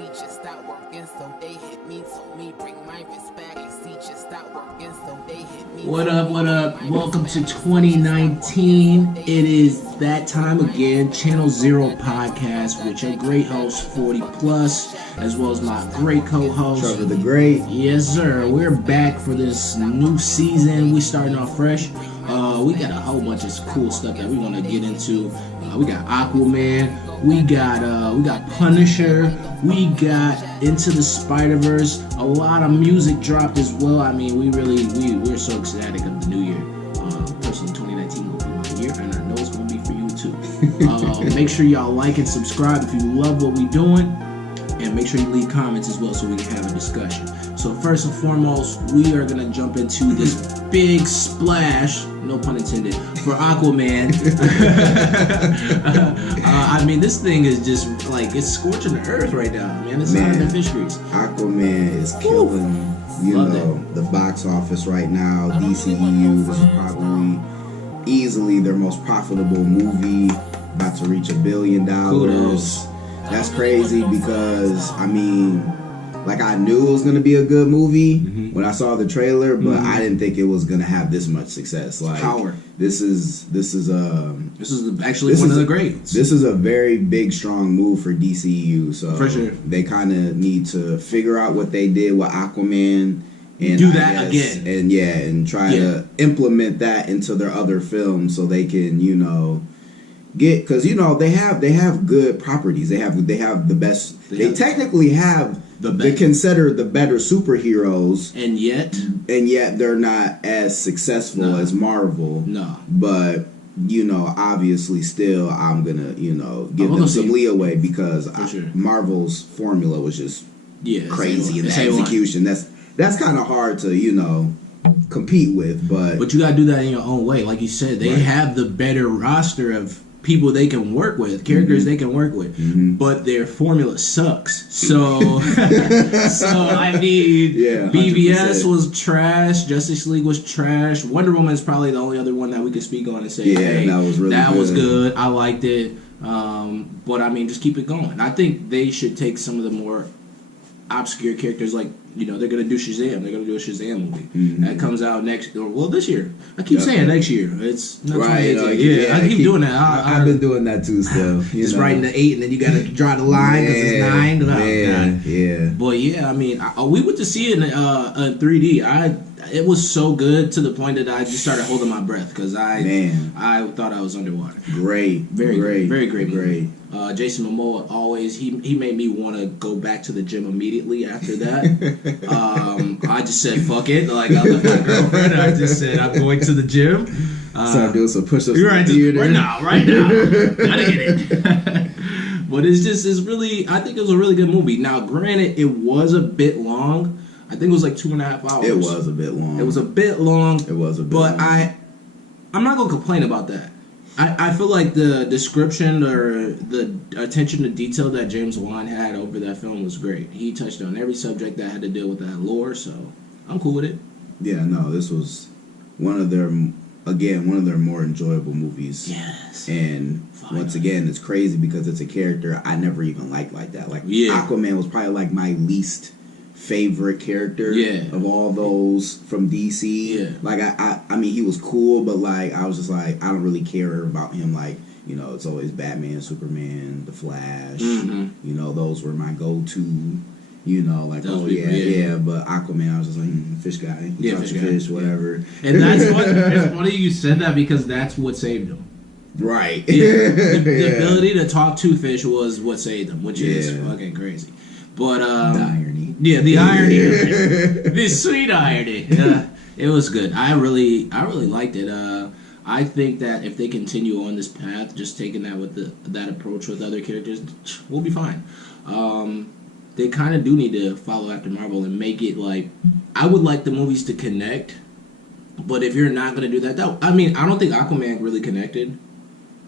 AC just stopped working, so they hit me, told me bring my wrist back. AC just stopped working, so they hit me. What up, what up? Welcome to 2019. It is that time again. Channel Zero Podcast with your great host, 40 Plus, as well as my great co-host, Trevor the Great. Yes, sir. We're back for this new season. We starting off fresh. We got a whole bunch of cool stuff that we want to get into. We got Aquaman. We got Punisher. We got Into the Spiderverse. A lot of music dropped as well. I mean, we're so ecstatic of the new year. Personally, 2019 will be my year, and I know it's going to be for you too. Make sure y'all like and subscribe if you love what we're doing, and make sure you leave comments as well so we can have a discussion. So first and foremost, we are going to jump into this big splash, no pun intended, for Aquaman. I mean, this thing is just like, it's scorching the earth right now, man. It's not in the fish grease. Aquaman is killing, the box office right now. DCEU, this is probably easily their most profitable movie, about to reach $1 billion. Kudos. That's crazy because, I mean, like, I knew it was going to be a good movie when I saw the trailer, but I didn't think it was going to have this much success. Like, Power. This is Actually one of the greats. This is a very big, strong move for DCU. So for sure, they kind of need to figure out what they did with Aquaman and do that again, and try to implement that into their other films so they can, get, because they have good properties. They have the best. They technically have. They consider the better superheroes, and yet they're not as successful as Marvel. No, but obviously, still, I'm gonna give them some leeway because Marvel's formula was just crazy in the execution. That's kind of hard to compete with, but you gotta do that in your own way. Like you said, they have the better roster of people they can work with, characters they can work with, but their formula sucks. So, I mean, BVS was trash, Justice League was trash, Wonder Woman is probably the only other one that we could speak on and say, hey, that was good, I liked it, but I mean, just keep it going. I think they should take some of the more obscure characters, like, they're going to do Shazam. They're going to do a Shazam movie. That comes out this year. I keep saying next year. It's not right. I keep doing that. I've been doing that too still. Just writing the 8 and then you got to draw the line because it's 9. Yeah. But yeah, I mean, we went to see it in 3D. It was so good to the point that I just started holding my breath because I thought I was underwater. Great. Very great movie. Jason Momoa always, he made me want to go back to the gym immediately after that. I just said, fuck it. Like, I left my girlfriend. I just said, I'm going to the gym. Start doing some push-ups in the theater. Right now. Gotta get it. But it's really, I think it was a really good movie. Now, granted, it was a bit long. I think it was like 2.5 hours. It was a bit long. But I'm not going to complain about that. I feel like the description or the attention to detail that James Wan had over that film was great. He touched on every subject that had to deal with that lore, so I'm cool with it. Yeah, no, this was one of their more enjoyable movies. Yes. And once again, it's crazy because it's a character I never even liked like that. Like, Aquaman was probably like my least favorite character of all those from DC. Yeah. Like, I mean, he was cool, but like, I was just like, I don't really care about him. Like, it's always Batman, Superman, The Flash. Those were my go-to. Like, but Aquaman, I was just like, fish guy. He talks fish, whatever. And it's funny you said that because that's what saved him. Right. The ability to talk to fish was what saved him, which is fucking crazy. But the irony. Yeah, the irony of it. The sweet irony. Yeah, it was good. I really liked it. I think that if they continue on this path, just taking that with that approach with other characters, we'll be fine. They kind of do need to follow after Marvel and make it like, I would like the movies to connect, but if you're not going to do that, I mean, I don't think Aquaman really connected.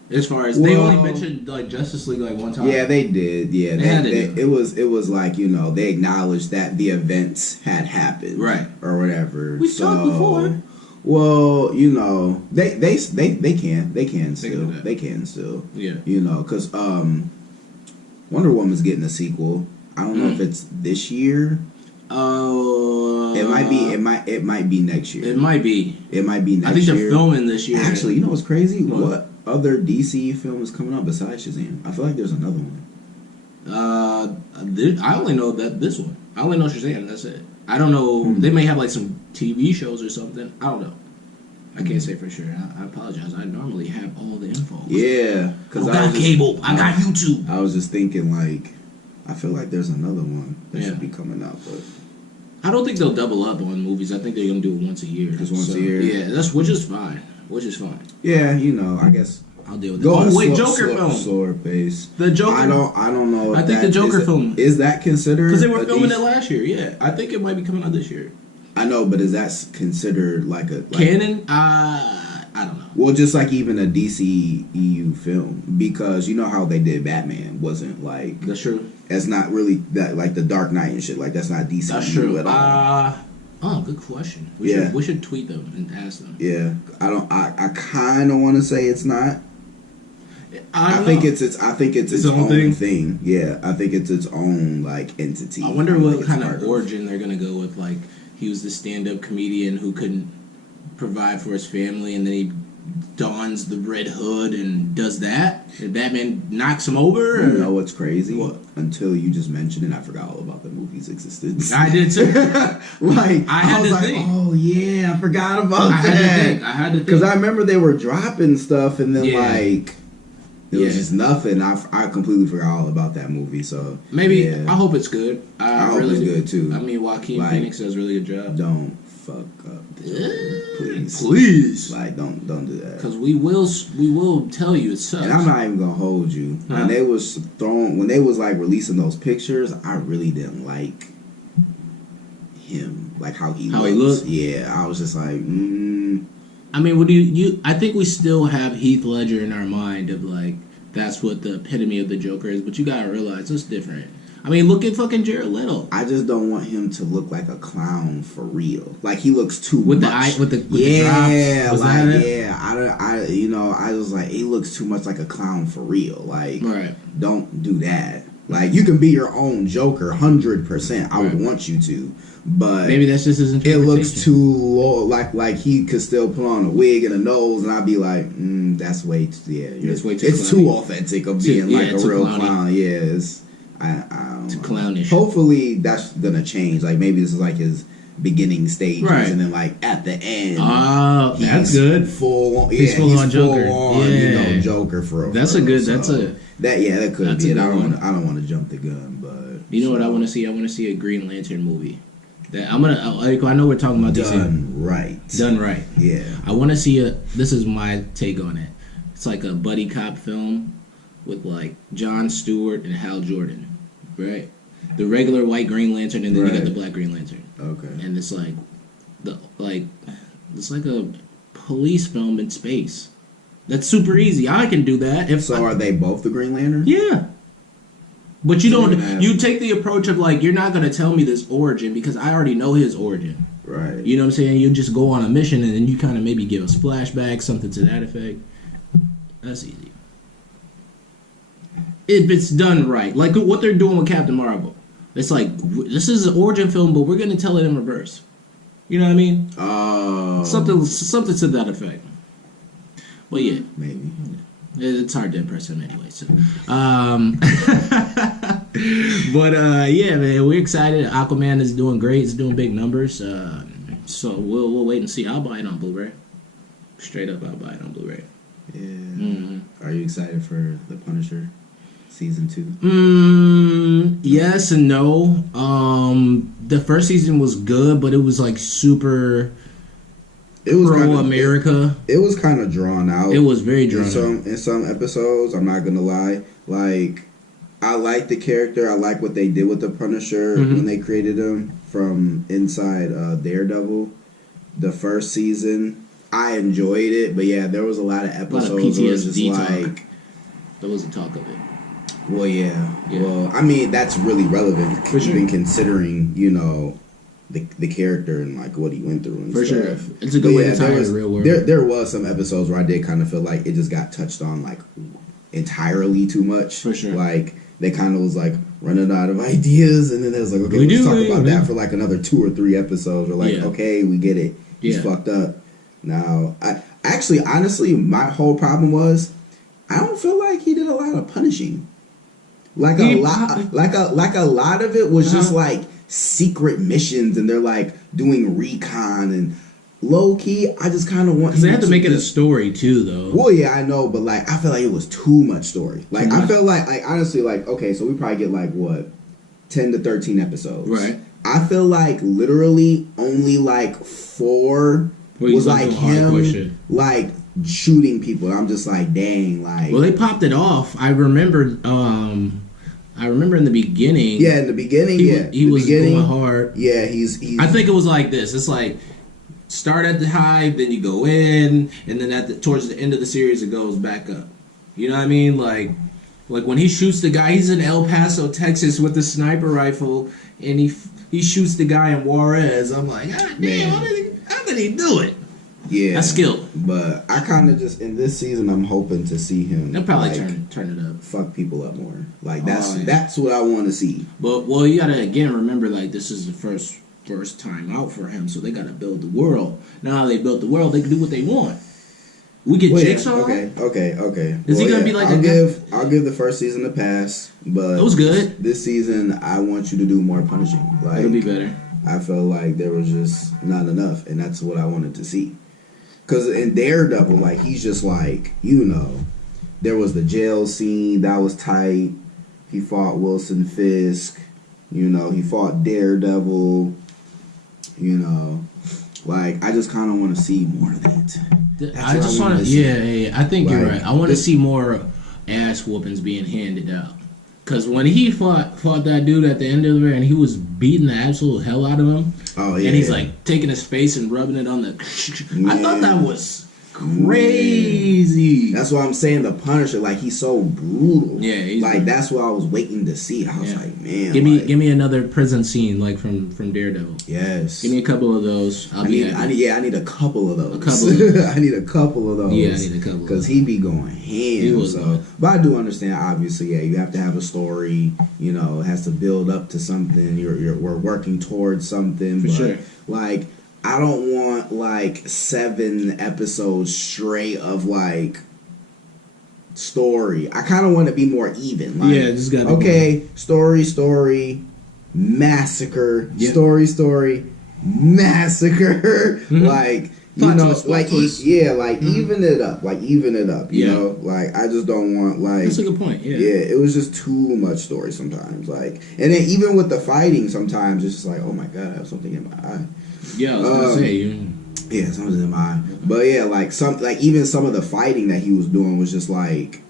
As far as they only mentioned like Justice League like one time. Yeah, they did. Yeah, it was like, they acknowledged that the events had happened, right, or whatever. We talked before. Well, they can still. Yeah. Because Wonder Woman's getting a sequel. I don't know if it's this year. It might be. It might be next year. It might be. It might be next year. I think they're filming this year. Actually, you know what's crazy? What other DC film is coming out besides Shazam? I feel like there's another one. I only know that this one. I only know Shazam. That's it. I don't know. They may have like some TV shows or something. I don't know. I can't say for sure. I apologize. I normally have all the info. Yeah, because I got cable. I got YouTube. I was just thinking like, I feel like there's another one that should be coming out, but I don't think they'll double up on movies. I think they're gonna do it once a year. Just once a year. Yeah, which is fine. Yeah, I guess I'll deal with it. Joker film. Slower pace. The Joker. I don't know. I think the Joker film is that considered because they were filming it last year. Yeah, I think it might be coming out this year. I know, but is that considered like a canon? I don't know. Well, just like even a DC EU film, because you know how they did Batman wasn't like that's true. It's not really that like the Dark Knight and shit. Like that's not DC. That's true at all. Oh, good question. We should tweet them and ask them. Yeah, I kind of want to say it's not. I think it's its own thing. Yeah, I think it's its own like entity. I wonder what kind of origin they're gonna go with. Like he was the stand-up comedian who couldn't provide for his family, and then he dons the red hood and does that, and Batman knocks him over. You know what's crazy? What? Until you just mentioned it, I forgot all about the movie's existence. I did too. Like I was like, think. Oh yeah, I forgot about that. I had to think because I remember they were dropping stuff, and then like it was just nothing. I completely forgot all about that movie. So maybe I hope it's good. I hope it's good too. I mean, Joaquin Phoenix does a really good job. Don't fuck up the Joker, please. Like don't do that. Because we will tell you it sucks. And I'm not even gonna hold you. When they was like releasing those pictures, I really didn't like him, like how he looked. Yeah, I was just like, I mean, what do you? I think we still have Heath Ledger in our mind of like that's what the epitome of the Joker is, but you gotta realize it's different. I mean, look at fucking Jared Leto. I just don't want him to look like a clown for real. Like he looks too with much. The drops. I was like, he looks too much like a clown for real. Like, right. Don't do that. Like, you can be your own Joker, 100%. I would want you to, but maybe that's just his interpretation. It looks too like he could still put on a wig and a nose, and I'd be like, that's way too. Yeah, it's too authentic of being like a real clown. Yeah, I don't know. Clownish. Hopefully that's gonna change. Like maybe this is like his beginning stages, and then like at the end, that's good. He's full on Joker. Joker for real. That's a good. So that could be it. I don't want to jump the gun, but you know what I want to see? I want to see a Green Lantern movie. That I know we're talking about done right. Yeah, I want to see this is my take on it. It's like a buddy cop film with like Jon Stewart and Hal Jordan, right? The regular white Green Lantern, and then you got the black Green Lantern. Okay. And it's like it's like a police film in space. That's super easy. I can do that. Are they both the Green Lantern? Yeah. But you take the approach of like, you're not going to tell me this origin because I already know his origin. Right. You know what I'm saying? You just go on a mission and then you kind of maybe give us flashbacks, something to that effect. That's easy. If it's done right. Like what they're doing with Captain Marvel. It's like, this is an origin film, but we're going to tell it in reverse. You know what I mean? Something to that effect. Well, yeah. Maybe. It's hard to impress him anyway. So, but yeah, man, we're excited. Aquaman is doing great. It's doing big numbers. So we'll wait and see. I'll buy it on Blu-ray. Straight up, I'll buy it on Blu-ray. Yeah. Mm-hmm. Are you excited for The Punisher season 2? Yes and no. The first season was good, but it was like super. It was pro-America. It was kind of drawn out. It was very drawn out. In some episodes, I'm not going to lie. Like, I like the character. I like what they did with the Punisher when they created him from inside Daredevil. The first season, I enjoyed it. But yeah, there was a lot of episodes where it was just like... There was a talk of it. Well, yeah. Well, I mean, that's really relevant. For sure. Considering, you know... The character and like what he went through and stuff. Sure, it's a good way to tie in the real world. There was some episodes where I did kind of feel like it just got touched on like entirely too much. For sure, like they kind of was like, running out of ideas, and then there's like, okay, let's talk about that for like another 2 or 3 episodes. We're like, okay, we get it. He's fucked up. Now, honestly, my whole problem was I don't feel like he did a lot of punishing. Like a lot of it was just like secret missions, and they're like doing recon and low key. I just kind of want. Because they have to make it a story too, though. Well, yeah, I know, but like I feel like it was too much story. Like I felt like honestly, like okay, so we probably get like what 10 to 13 episodes, right? I feel like literally only like 4 was like him like shooting people. I'm just like, dang, like. Well, they popped it off. I remember in the beginning. Yeah, in the beginning, he was going hard. Yeah, he's. I think it was like this. It's like start at the high, then you go in, and then towards the end of the series, it goes back up. You know what I mean? Like when he shoots the guy, he's in El Paso, Texas, with the sniper rifle, and he shoots the guy in Juarez. I'm like, God damn, how did he do it? Yeah, that's skill. But I kind of just in this season, I'm hoping to see him. They'll probably like, turn it up, fuck people up more. Like that's what I want to see. But well, you gotta again remember, like this is the first time out for him, so they gotta build the world. Now they built the world, they can do what they want. We get Jigsaw. Okay. Is he gonna be like? I'll give the first season a pass, but it was good. This season, I want you to do more punishing. Like it'll be better. I felt like there was just not enough, and that's what I wanted to see. Because in Daredevil, like, he's just like, there was the jail scene. That was tight. He fought Wilson Fisk. He fought Daredevil. Like, I just kind of want to see more of that. I just want to, yeah. I think you're right. I want to see more ass whoopings being handed out. Because when he fought that dude at the end of it, and he was beating the absolute hell out of him, and he's like taking his face and rubbing it on the. I thought that was crazy. That's why I'm saying the Punisher, like he's so brutal. Yeah, he's like that's what I was waiting to see. I was like, man, give me another prison scene like from Daredevil. Yes, give me a couple of those. I need a couple of those. I need a couple of those. Yeah, I need a couple because he be going ham. But I do understand. Obviously, you have to have a story. It has to build up to something. We're working towards something. For sure. Like. I don't want like 7 episodes straight of like story. I kind of want to be more even. Like, just gotta be story, massacre, story, massacre. Like even it up. Like even it up. You know, like I just don't want like. That's a good point. Yeah, it was just too much story sometimes. Like, and then even with the fighting, sometimes it's just like, oh my god, I have something in my eye. Yeah, I was gonna say yeah, something's in my eye. But yeah, even some of the fighting that he was doing was just like,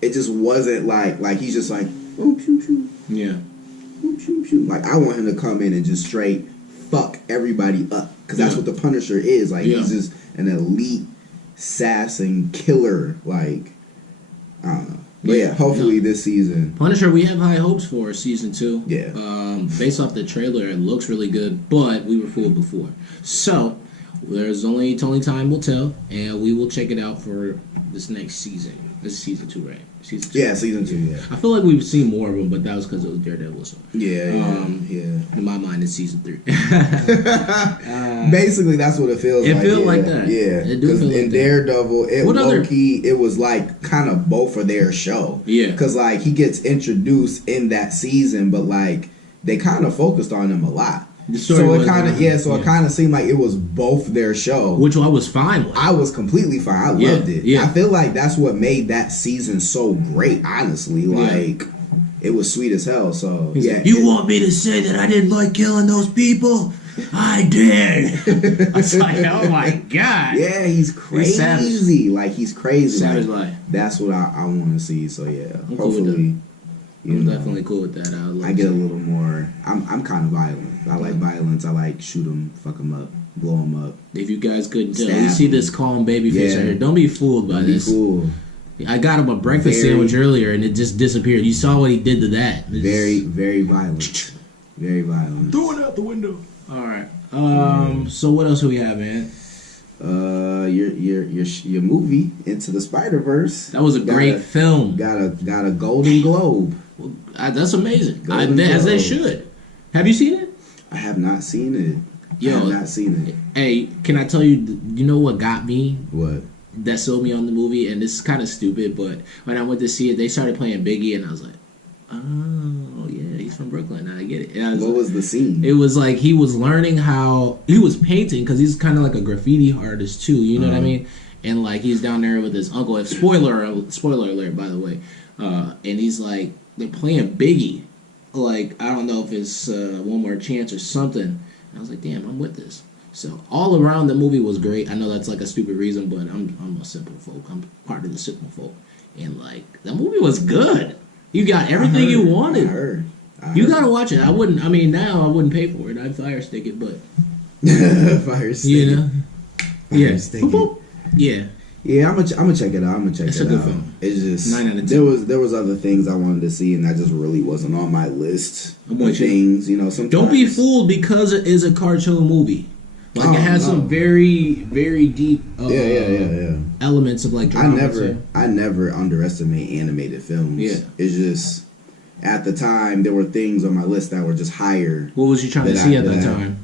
it just wasn't like he's just like, oh shoot. Yeah. Oh shoot. Like I want him to come in and just straight fuck everybody up, because that's what the Punisher is. Like he's just an elite assassin killer. Like I don't know. But hopefully this season. Punisher, we have high hopes for season 2. Yeah. Based off the trailer, it looks really good, but we were fooled before. So, there's only time will tell, and we will check it out for this next season. This is season 2, right? Season 2. Yeah, season 2, yeah. I feel like we've seen more of them, but that was because it was Daredevil. So. Yeah. In my mind, it's season 3. Basically, that's what it feels like. It feels like that. Yeah. It do feel like in Daredevil, it was like kind of both of their show. Yeah. Because like he gets introduced in that season, but like they kind of focused on him a lot. So it kind of it kind of seemed like it was both their show, which I was fine with. I was completely fine. I loved it. Yeah. I feel like that's what made that season so great. Honestly, like it was sweet as hell. So you want me to say that I didn't like killing those people? I did. It's like, oh my god. Yeah, he's crazy. He's crazy. Savage life. That's what I want to see. So hopefully. I'm definitely cool with that. I get a little more. I'm kind of violent. I like violence. I like shoot them, fuck them up, blow them up. If you guys couldn't tell, you see this calm baby face right here. Don't be fooled by this. I got him a breakfast sandwich earlier, and it just disappeared. You saw what he did to that. Very, very violent. Very violent. Throw it out the window. All right. So what else do we have, man? Your movie Into the Spiderverse. That was a great film. Got a Golden Globe. Well, that's amazing. As they should. Have you seen it? I have not seen it. Yo, I have not seen it. Hey, can I tell you? You know what got me? What? That sold me on the movie, and this is kind of stupid, but when I went to see it, they started playing Biggie, and I was like, oh yeah, he's from Brooklyn. I get it. What was the scene? It was like he was learning how he was painting because he's kind of like a graffiti artist too. You know what I mean? And like he's down there with his uncle. Spoiler alert, by the way. And he's like, they're playing Biggie. Like, I don't know if it's One More Chance or something. And I was like, damn, I'm with this. So all around the movie was great. I know that's like a stupid reason, but I'm a simple folk. I'm part of the simple folk. And like the movie was good. You got everything you wanted. I heard. You gotta watch it. I wouldn't pay for it. I'd fire stick it, but fire stick. You know? Yeah. Stick it. Yeah. Yeah, I'm gonna check it out. It's a good film. It's just 9 out of 10. There was other things I wanted to see, and that just really wasn't on my list of things. You know, sometimes. Don't be fooled because it is a cartoon movie. Like it has some very, very deep elements of like drama. I never underestimate animated films. Yeah, it's just at the time there were things on my list that were just higher. What was you trying to see at that time?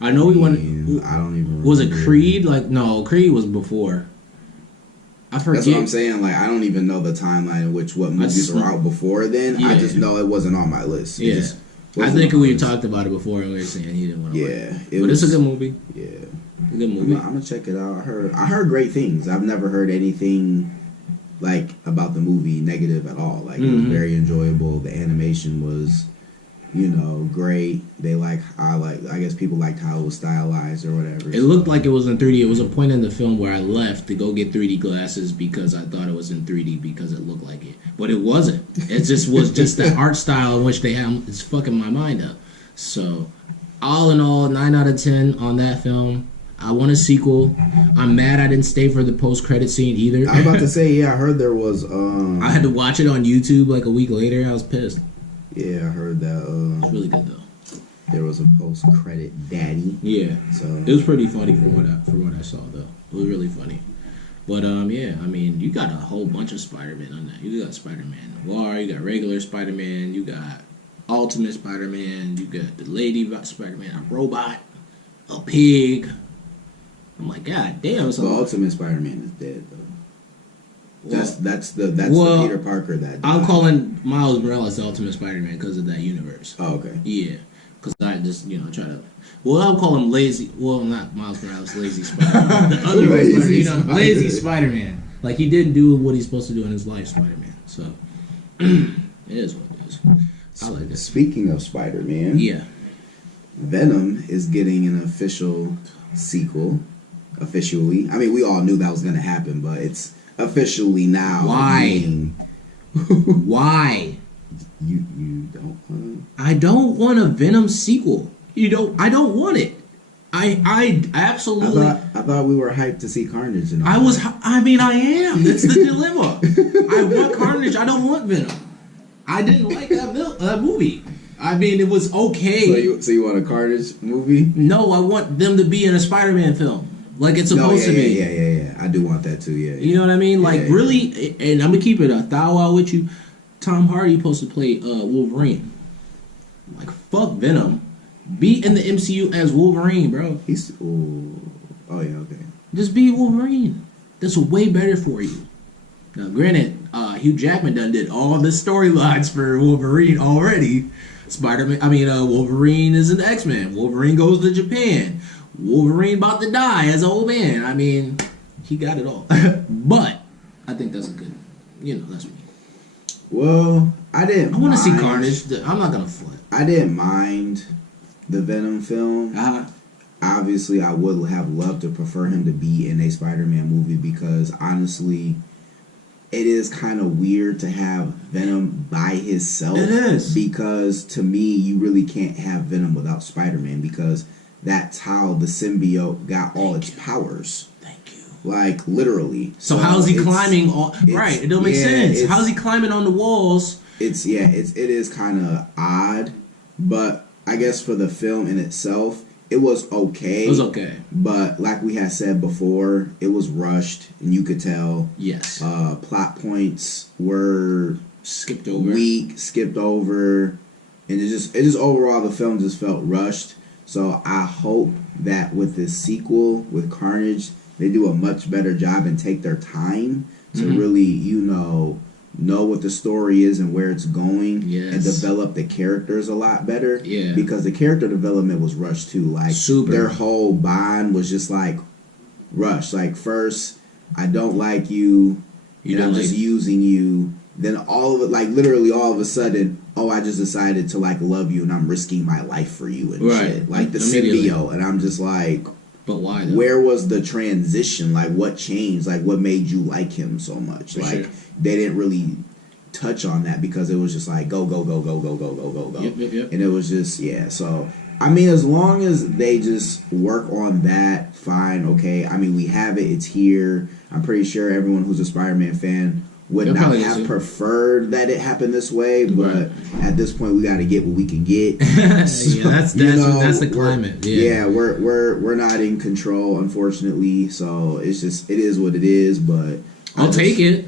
I know we went. I don't even remember. Was it Creed? Like no, Creed was before. I forget. That's what I'm saying. Like I don't even know the timeline in which what movies were out before then. Yeah. I just know it wasn't on my list. Yeah. I think we talked about it before, and we were saying he didn't want to. Yeah, but it's a good movie. Yeah, a good movie. I'm gonna check it out. I heard great things. I've never heard anything like about the movie negative at all. Like it was very enjoyable. The animation was, great. I guess people liked how it was stylized or whatever. It looked like it was in 3D. It was a point in the film where I left to go get 3D glasses because I thought it was in 3D because it looked like it. But it wasn't. It just was just the art style in which they have. It's fucking my mind up. So, all in all, 9 out of 10 on that film. I want a sequel. I'm mad I didn't stay for the post-credit scene either. I was about to say, I heard there was... I had to watch it on YouTube like a week later. I was pissed. Yeah, I heard that. It's really good, though. There was a post-credit daddy. Yeah. So it was pretty funny from what I saw, though. It was really funny. But, yeah, I mean, you got a whole bunch of Spider-Man on that. You got Spider-Man Noir, you got regular Spider-Man, you got Ultimate Spider-Man, you got the Lady Spider-Man, a robot, a pig. I'm like, God damn. The Ultimate Spider-Man is dead, though. Well, that's the Peter Parker that died. I'm calling Miles Morales the Ultimate Spider-Man because of that universe. Oh, okay. Yeah. Because I just, try to... Well, I'll call him lazy... Well, not Miles Morales, Lazy Spider-Man. The other Lazy Spider-Man. Like, he didn't do what he's supposed to do in his life, Spider-Man. So, it is what it is. I like it. Speaking of Spider-Man... Yeah. Venom is getting an official sequel. Officially. I mean, we all knew that was going to happen, but it's officially now. Why? Why? You don't want to... I don't want a Venom sequel. I don't want it. I absolutely... I thought we were hyped to see Carnage. I am. That's the dilemma. I want Carnage. I don't want Venom. I didn't like that movie. I mean, it was okay. So you want a Carnage movie? No, I want them to be in a Spider-Man film. Like it's supposed to be. Yeah. I do want that too, yeah. You know what I mean? Like, really, and I'm going to keep it a thou out with you. Tom Hardy supposed to play Wolverine. Like, fuck Venom. Be in the MCU as Wolverine, bro. Oh, yeah, okay. Just be Wolverine. That's way better for you. Now, granted, Hugh Jackman did all the storylines for Wolverine already. Wolverine is an X-Men. Wolverine goes to Japan. Wolverine about to die as an old man. I mean, he got it all. But I think that's a good, that's me. Well, I want to see Carnage. I'm not going to flip. I didn't mind the Venom film. Obviously, I would have loved to prefer him to be in a Spider-Man movie because, honestly, it is kind of weird to have Venom by himself. It is. Because, to me, you really can't have Venom without Spider-Man because that's how the symbiote got all its powers. Thank you. Like, literally. So how's he climbing? Right, it don't make sense. How's he climbing on the walls? It is kind of odd, but I guess for the film in itself, it was okay. It was okay. But like we had said before, it was rushed, and you could tell. Yes. Plot points were skipped over, and it just overall the film just felt rushed. So I hope that with this sequel with Carnage, they do a much better job and take their time to really, know what the story is and where it's going, and develop the characters a lot better. Yeah, because the character development was rushed too. Like their whole bond was just like rushed. Like first, I don't like you, and I'm just using you. Then all of it, like literally all of a sudden, oh, I just decided to like love you and I'm risking my life for you and shit. Like the symbiote, and I'm just like, but why though? Where was the transition? Like what changed? Like what made you like him so much? They didn't really touch on that because it was just like go. Yep. And it was just so I mean, as long as they just work on that, fine, okay. I mean, we have it, it's here. I'm pretty sure everyone who's a Spider-Man fan would not have preferred that it happened this way, but at this point we got to get what we can get. That's the climate. We're not in control, unfortunately. So it is what it is. But I'll take it.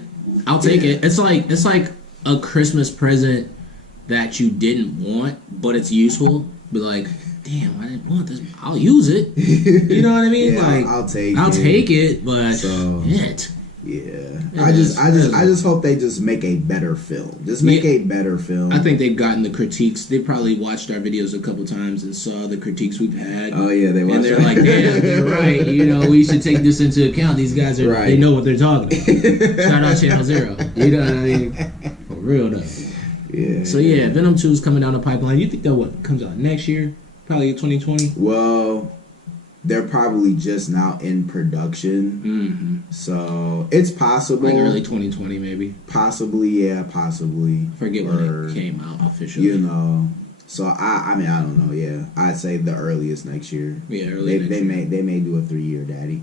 It's like a Christmas present that you didn't want, but it's useful. But like, damn, I didn't want this. I'll use it. You know what I mean? I'll take it. But shit. Yeah, I just hope they just make a better film. Just make a better film. I think they've gotten the critiques. They probably watched our videos a couple times and saw the critiques we've had. Oh yeah, they watched. And they're like, "Damn, they're right. We should take this into account. These guys are they know what they're talking about." Shout out Channel Zero. You know what I mean? For real though. Yeah. So yeah, Venom 2 is coming down the pipeline. You think that comes out next year? Probably 2020. Well, they're probably just now in production, so it's possible. Like early 2020, maybe. Possibly. I forget when it came out officially. So I mean I don't know. Yeah, I'd say the earliest next year. Yeah, early next year. They may do a 3-year daddy.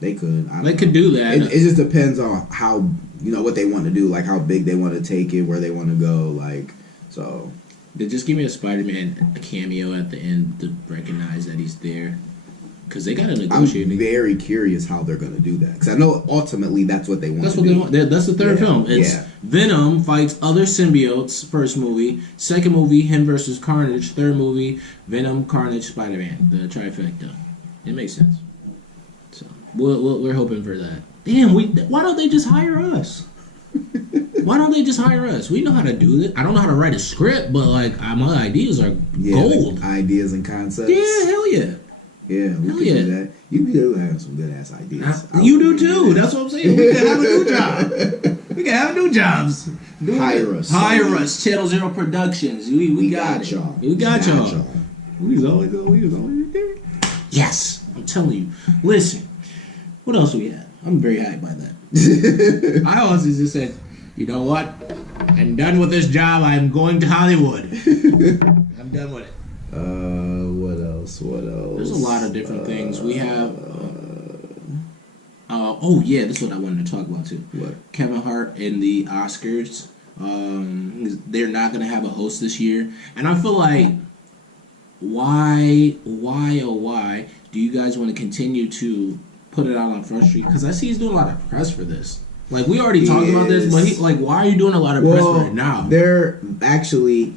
They could. They could do that. It just depends on how what they want to do, like how big they want to take it, where they want to go, like so. They just give me a Spider-Man cameo at the end to recognize that he's there. Because they got to negotiate. I'm very curious how they're going to do that. Because I know ultimately that's what they want to do. They want. That's the third film. It's Venom fights other symbiotes, first movie. Second movie, him versus Carnage. Third movie, Venom, Carnage, Spider-Man. The trifecta. It makes sense. So we're hoping for that. Damn, why don't they just hire us? Why don't they just hire us? We know how to do it. I don't know how to write a script, but like my ideas are gold. Like ideas and concepts. Yeah, hell yeah. Yeah, we can do that. You do have some good ass ideas. You do too. That's what I'm saying. We can have a new job. We can have new jobs. Hire us. Channel Zero Productions. We got y'all. We got y'all. We was always there. Yes, I'm telling you. Listen, what else we had? I'm very hyped by that. I honestly just said, you know what? I'm done with this job. I'm going to Hollywood. I'm done with it. What else? There's a lot of different things. We have. This is what I wanted to talk about too. What? Kevin Hart in the Oscars. They're not going to have a host this year, and I feel like, why do you guys want to continue to put it out on Front Street? Because I see he's doing a lot of press for this. Like, we already talked about this, but why are you doing a lot of press for it now?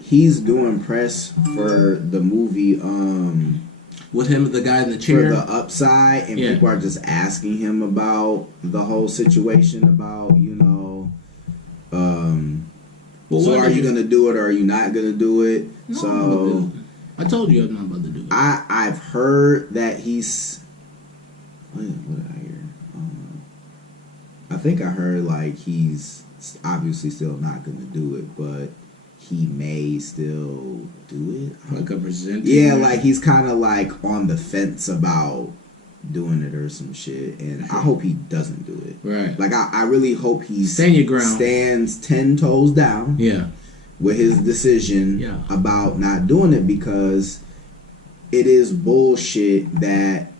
He's doing press for the movie, with him, the guy in the chair? For the Upside, and people are just asking him about the whole situation about, so are you going to do it or are you not going to do it? No, so, I told you I'm not about to do it. I've heard that he's... What did I hear? I think I heard like he's obviously still not going to do it, but he may still do it. Like a presenting? Yeah, like he's kind of like on the fence about doing it or some shit, and I hope he doesn't do it. Right. Like I really hope he stands 10 toes down. Yeah. With his decision about not doing it, because it is bullshit that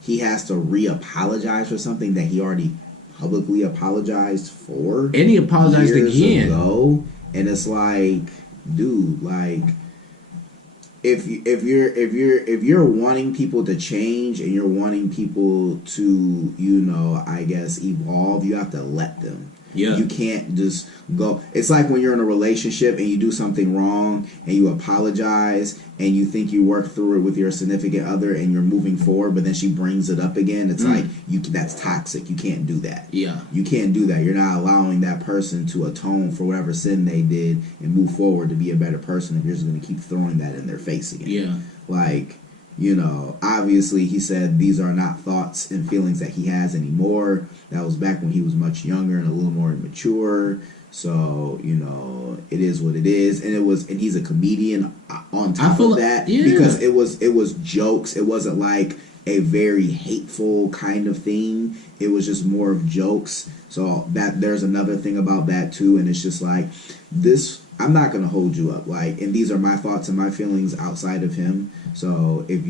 he has to re-apologize for something that he already publicly apologized for. And he apologized again. Ago. And it's like, dude, like if you're wanting people to change and you're wanting people to, I guess, evolve, you have to let them. You can't just go. It's like when you're in a relationship and you do something wrong and you apologize and you think you work through it with your significant other and you're moving forward, but then she brings it up again. It's like that's toxic. You can't do that. Yeah, you can't do that. You're not allowing that person to atone for whatever sin they did and move forward to be a better person if you're just going to keep throwing that in their face again. Yeah, like. You know, obviously he said these are not thoughts and feelings that he has anymore. That was back when he was much younger and a little more immature. So, you know, it is what it is. And he's a comedian on top of that. Because it was jokes. It wasn't like a very hateful kind of thing. It was just more of jokes. So that there's another thing about that too. And it's just like this. I'm not going to hold you up. Like, and these are my thoughts and my feelings outside of him. So if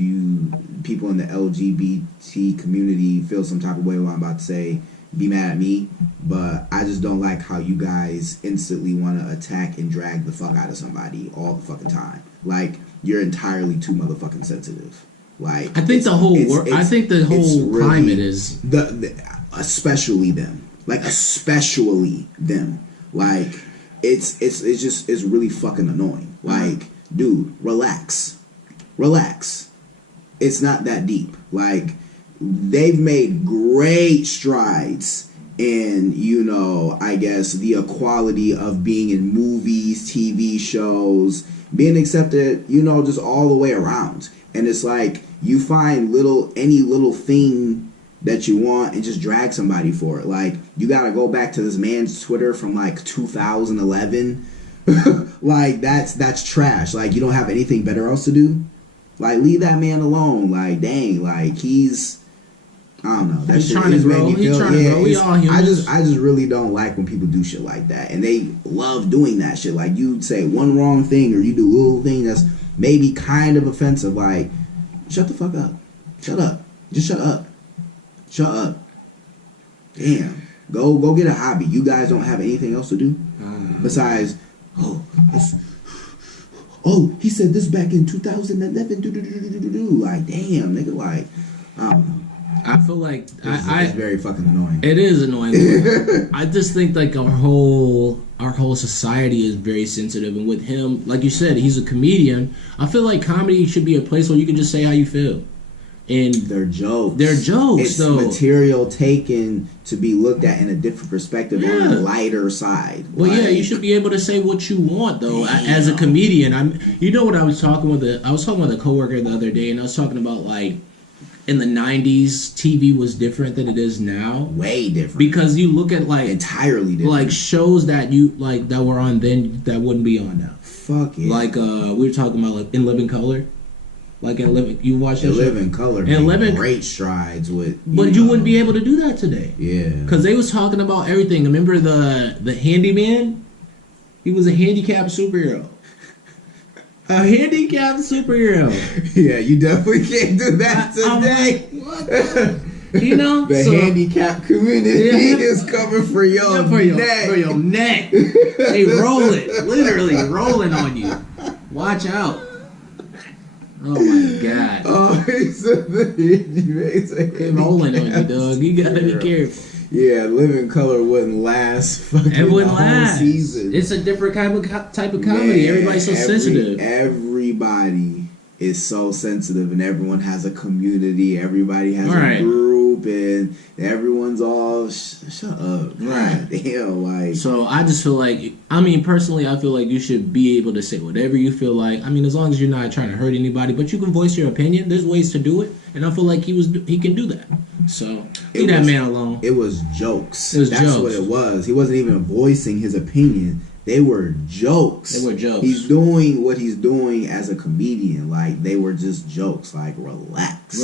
people in the LGBT community feel some type of way what I'm about to say, be mad at me. But I just don't like how you guys instantly want to attack and drag the fuck out of somebody all the fucking time. Like, you're entirely too motherfucking sensitive. Like, I think the whole climate is especially them. Like, especially them. Like, it's really fucking annoying. Like, dude, relax. It's not that deep. Like, they've made great strides in, you know, I guess the equality of being in movies, TV shows, being accepted, you know, just all the way around. And it's like you find any little thing that you want and just drag somebody for it. Like, you gotta go back to this man's Twitter from like 2011. Like, that's trash. Like, you don't have anything better else to do. Like, leave that man alone. Like, dang, like, I don't know. That shit just made me feel. We all humans. I just really don't like when people do shit like that, and they love doing that shit. Like, you say one wrong thing or you do a little thing that's maybe kind of offensive. Like, shut the fuck up. Shut up. Just shut up. Shut up. Damn. Go get a hobby. You guys don't have anything else to do besides. Oh, he said this back in 2011. Like, damn, nigga. Like, I don't know. I feel like it's very fucking annoying. It is annoying. I just think like our whole society is very sensitive, and with him, like you said, he's a comedian. I feel like comedy should be a place where you can just say how you feel. And they're jokes. It's material taken to be looked at in a different perspective on the lighter side. Well, like, you should be able to say what you want though. As a comedian, you know what I was talking with a coworker the other day, and I was talking about like. In the 90s, TV was different than it is now. Way different. Because you look at like entirely different. Like shows that that were on then that wouldn't be on now. Fuck it. Like we were talking about like In Living Color. Like you watch that show? In Living Color. And Living great strides with. But you wouldn't be able to do that today. Yeah. Because they was talking about everything. Remember the handyman? He was a handicapped superhero. A handicapped superhero. Yeah, you definitely can't do that today. What? You know, the handicapped community is coming for your neck. For your neck. They literally rolling on you. Watch out. Oh my God. Oh, he said they rolling on you, dog. You gotta be careful. Yeah, Living Color wouldn't last fucking it wouldn't last. Season. It's a different type of comedy. Everybody's so sensitive. Everybody is so sensitive, and everyone has a community. Everybody has a group, and everyone's all shut up. Right. Damn, like. So I just feel like, personally, I feel like you should be able to say whatever you feel like. As long as you're not trying to hurt anybody, but you can voice your opinion. There's ways to do it, and I feel like he can do that. So leave that man alone. It was jokes. That's what it was. He wasn't even voicing his opinion. They were jokes. He's doing what he's doing as a comedian. Like, they were just jokes. Like, relax.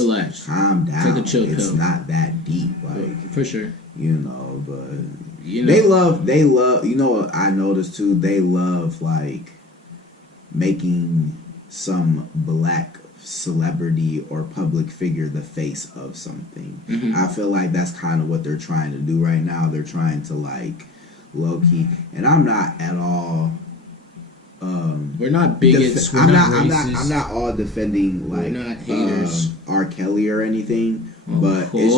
Calm down. Take a chill pill. It's not that deep. Like, for sure. You know, but they love. You know what I noticed too? They love like making some black celebrity or public figure the face of something. Mm-hmm. I feel like that's kind of what they're trying to do right now. They're trying to like low key, and I'm not at all we're not bigots. We're I'm not not. racist. I'm not all defending like we're not haters. R. Kelly or anything. But it's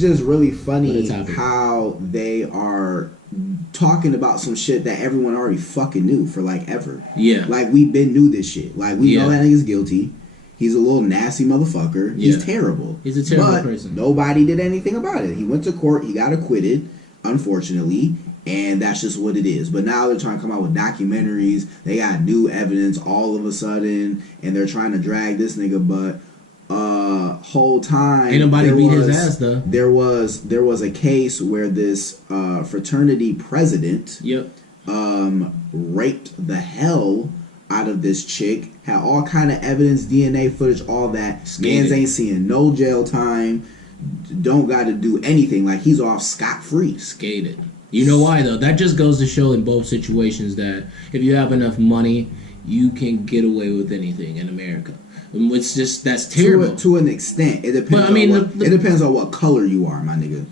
just really funny how they are talking about some shit that everyone already fucking knew for like ever. Yeah, like we've been knew this shit. Like we know that nigga's guilty. He's a little nasty motherfucker. He's terrible. He's a terrible person. Nobody did anything about it. He went to court. He got acquitted, unfortunately. And that's just what it is. But now they're trying to come out with documentaries. They got new evidence all of a sudden. And they're trying to drag this nigga. But whole time ain't nobody beat his ass though. There was a case where this fraternity president raped the hell out of this chick, had all kind of evidence, DNA footage, all that. Mans ain't seeing no jail time, don't got to do anything, like he's off scot-free. Skated. You know why though? That just goes to show in both situations that if you have enough money, you can get away with anything in America. It's just, that's terrible. To an extent. It depends it depends on what color you are, my nigga.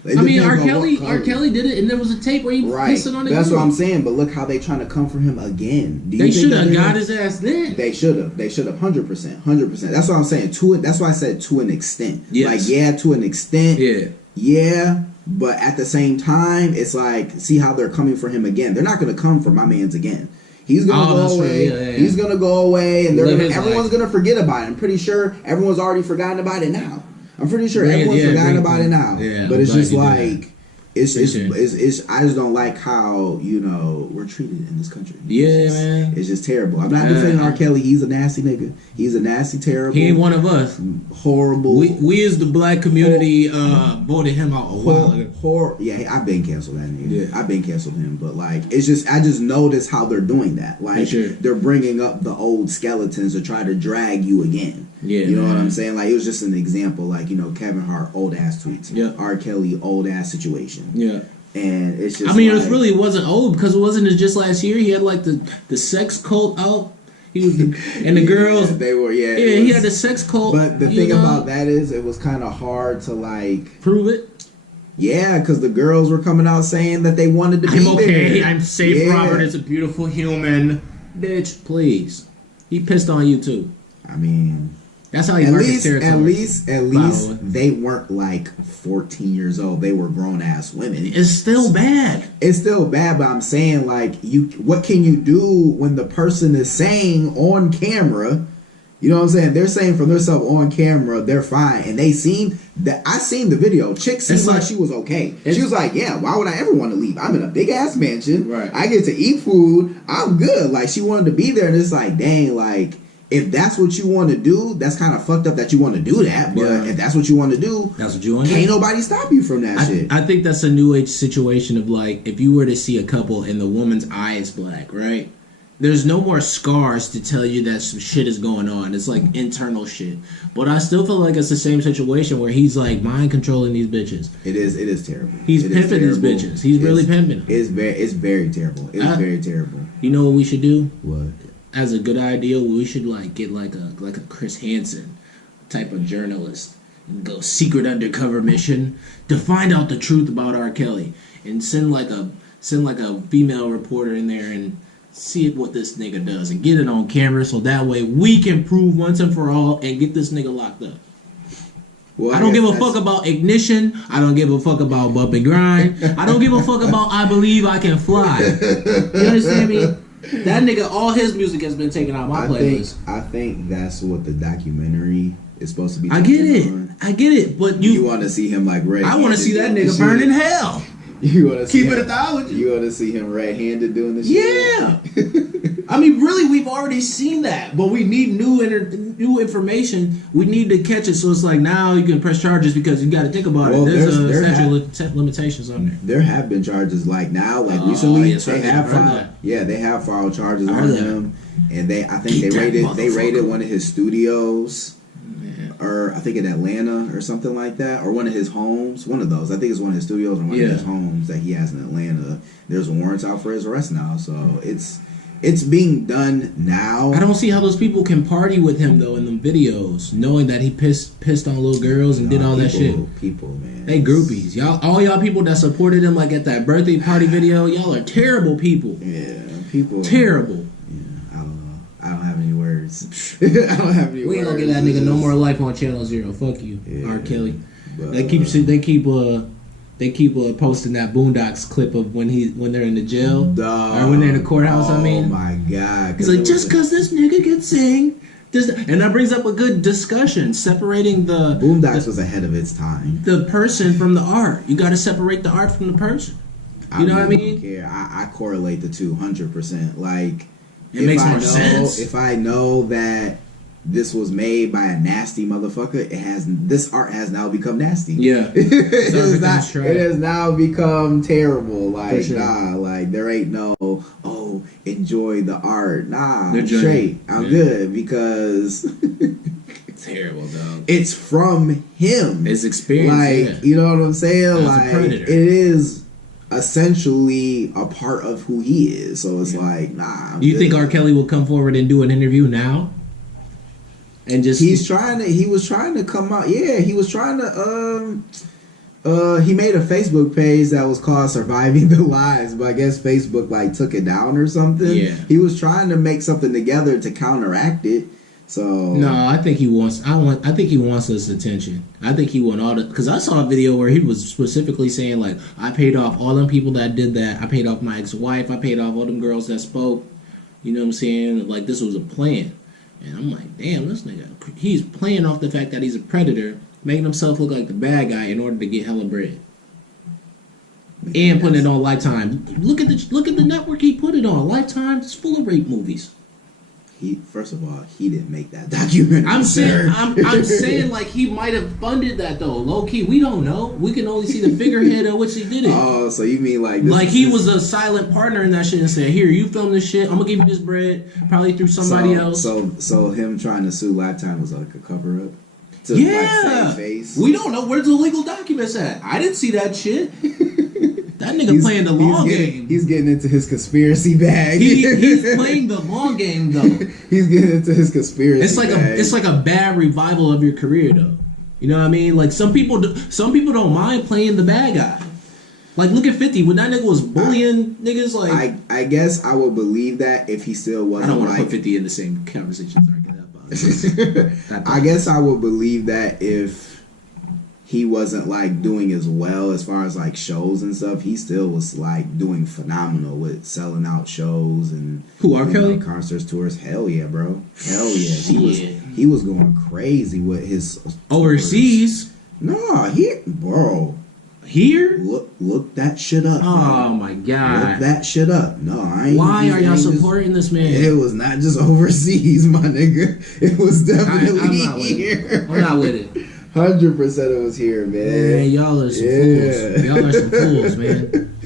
R. Kelly did it, and there was a tape where he pissed on it. That's what I'm saying, but look how they trying to come for him again. They should have got his ass then. They should have. 100%. That's what I'm saying. That's why I said to an extent. Yes. Like, to an extent. Yeah. But at the same time, it's like, see how they're coming for him again. They're not going to come for my mans again. He's gonna go away. Yeah. He's gonna go away, and everyone's gonna forget about it. I'm pretty sure everyone's already forgotten about it now. Everyone's forgotten about it now. Yeah, but it's just like it's I just don't like how we're treated in this country. Man. It's just terrible. I'm not defending R. Kelly. He's a nasty nigga. He's a nasty, terrible. He ain't one of us. Horrible. We as the black community voted him out a while ago. I've been canceled that nigga. I've been canceled him. But like, it's just I just notice how they're doing that. Like they're bringing up the old skeletons to try to drag you again. You know what I'm saying? Like, it was just an example. Like, Kevin Hart, old ass tweets. R. Kelly, old ass situation. And it's just it really wasn't old, because it wasn't just last year. He had like the sex cult out. He was and the girls they were he had the sex cult. But the thing about that is it was kind of hard to like prove it. Yeah, because the girls were coming out saying that they wanted to be there. I'm okay. I'm safe. Robert is a beautiful human. Bitch, please. He pissed on you too. I mean, that's how he markets territory. At least they weren't like 14 years old. They were grown ass women. It's still bad. It's still bad, but I'm saying, like, what can you do when the person is saying on camera? You know what I'm saying? They're saying from themselves on camera they're fine, and they seem that I seen the video. Chick seemed like she was okay. She was like, "Yeah, why would I ever want to leave? I'm in a big ass mansion. Right. I get to eat food. I'm good." Like, she wanted to be there, and it's like, dang, like, if that's what you want to do, that's kind of fucked up that you want to do that. But if that's what you want to do, that's what you want to do. Can't nobody stop you from that shit. I think that's a new age situation of, like, if you were to see a couple and the woman's eye is black, right? There's no more scars to tell you that some shit is going on. It's like internal shit. But I still feel like it's the same situation where he's like mind controlling these bitches. It is terrible. He's pimping these bitches. He's really pimping them. It's very terrible. It's very terrible. You know what we should do? What? As a good idea, we should like get like a Chris Hansen type of journalist and go secret undercover mission to find out the truth about R. Kelly, and send like a female reporter in there and see what this nigga does and get it on camera, so that way we can prove once and for all and get this nigga locked up. Well, I don't give a fuck about Ignition. I don't give a fuck about Bump and Grind. I don't give a fuck about I Believe I Can Fly. You understand me? That nigga, all his music has been taken out of my playlist. I think that's what the documentary is supposed to be. I get it, but you want to see him like red. I want to see that nigga burn in hell. You want to keep it 1,000. You want to see him red-handed doing this shit? Yeah. I mean, really, we've already seen that, but we need new information. We need to catch it, so it's like now you can press charges because you got to think about it. There's statute of limitations on there. There have been charges like now, like recently. They have filed charges on him, and I think they raided one of his studios. Or I think in Atlanta or something like that, or one of his homes, one of those. I think it's one of his studios or one of his homes that he has in Atlanta. There's warrants out for his arrest now, so it's it's being done now. I don't see how those people can party with him though in the videos, knowing that he pissed on little girls and did all that shit. People, man, they groupies. Y'all, all y'all people that supported him like at that birthday party video, y'all are terrible people. Yeah, people terrible. Yeah, I don't know. I don't have any words. I don't have any words. We ain't gonna give that nigga no more life on Channel Zero. Fuck you, R. Kelly. But, they keep posting that Boondocks clip of when they're in the jail or when they're in the courthouse. Oh my god! He's like, just because this nigga can sing, and that brings up a good discussion separating the Boondocks was ahead of its time. The person from the art. You got to separate the art from the person. You know what I mean? I don't care. I correlate the two 100%. Like it makes more sense if I know that this was made by a nasty motherfucker. This art has now become nasty. Yeah, it has now become terrible. Like sure. Nah, like there ain't no enjoy the art. Nah, I'm straight. I'm good because terrible dog. It's from him. His experience. Like you know what I'm saying? Like it is essentially a part of who he is. So it's like nah. Do you think R. Kelly will come forward and do an interview now? And just he was trying to come out. Yeah, he was trying to he made a Facebook page that was called Surviving the Lies, but I guess Facebook like took it down or something. Yeah. He was trying to make something together to counteract it. So no, I think he wants this attention. I think he want all the, because I saw a video where he was specifically saying like, I paid off all them people that did that. I paid off my ex-wife. I paid off all them girls that spoke. You know what I'm saying? Like this was a plan. And I'm like, damn, this nigga, he's playing off the fact that he's a predator, making himself look like the bad guy in order to get hella bread. And putting it on Lifetime. Look at the network he put it on. Lifetime is full of rape movies. First of all, he didn't make that documentary. I'm saying like he might have funded that though. Low key, we don't know. We can only see the figurehead of which he did it. Oh, so you mean like he was a silent partner in that shit and said, "Here, you film this shit. I'm gonna give you this bread, probably through somebody else." So him trying to sue Lifetime was like a cover up. Yeah, save face. We don't know where's the legal documents at. I didn't see that shit. That nigga playing the long game. He's getting into his conspiracy bag. He's playing the long game though. He's getting into his conspiracy. It's like a bad revival of your career though. You know what I mean? Like some people don't mind playing the bad guy. Like look at 50 when that nigga was bullying niggas. Like I guess I would believe that if he still wasn't. I don't want to put 50 in the same conversation. Sorry, get that. I guess I would believe that if he wasn't like doing as well as far as like shows and stuff, he still was like doing phenomenal with selling out shows and R. Kelly concerts, tours. Hell yeah, bro. Hell yeah. He was going crazy with his overseas. No, bro. Here? Look that shit up. Oh my god. Look that shit up. No, I ain't. Why are y'all supporting this man? It was not just overseas, my nigga. It was definitely here. I'm not with it. 100% it was here, man. Man, y'all are some fools. Y'all are some fools, man.